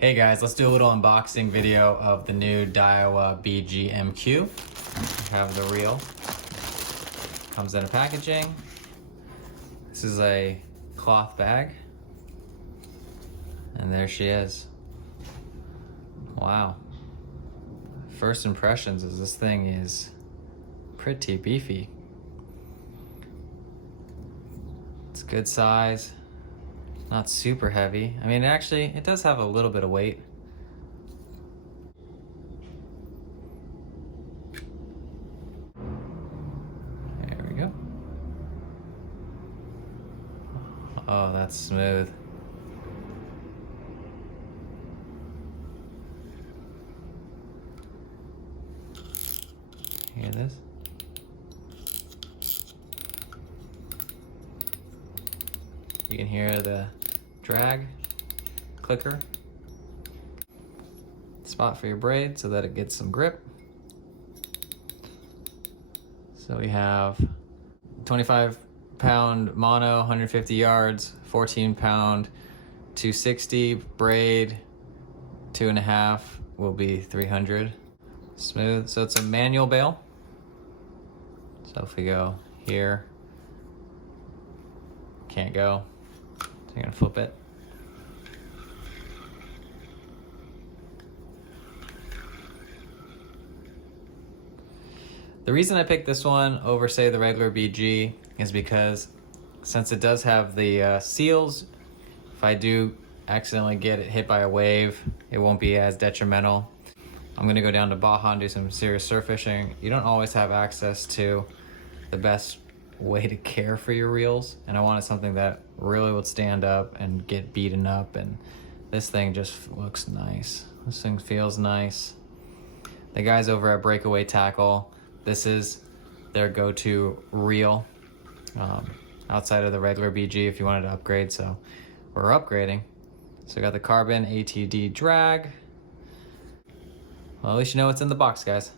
Hey guys, let's do a little unboxing video of the new Daiwa BG MQ. I have the reel. Comes in a packaging. This is a cloth bag. And there she is. Wow. First impressions is this thing is pretty beefy. It's good size. Not super heavy. I mean, actually, it does have a little bit of weight. There we go. Oh, that's smooth. Hear this? You can hear the drag clicker. Spot for your braid so that it gets some grip. So we have 25-pound mono, 150 yards, 14-pound, 260 braid, 2.5 will be 300. Smooth. So it's a manual bail. So if we go here, can't go. So you're gonna flip it. The reason I picked this one over, say, the regular BG is because since it does have the seals, if I do accidentally get it hit by a wave, it won't be as detrimental. I'm gonna go down to Baja and do some serious surf fishing. You don't always have access to the best way to care for your reels, and I wanted something that really would stand up and get beaten up, and this thing just looks nice. This thing feels nice. The guys over at Breakaway Tackle, this is their go-to reel outside of the regular BG if you wanted to upgrade, so we're upgrading. So we got the carbon ATD drag. Well, at least you know what's in the box, guys.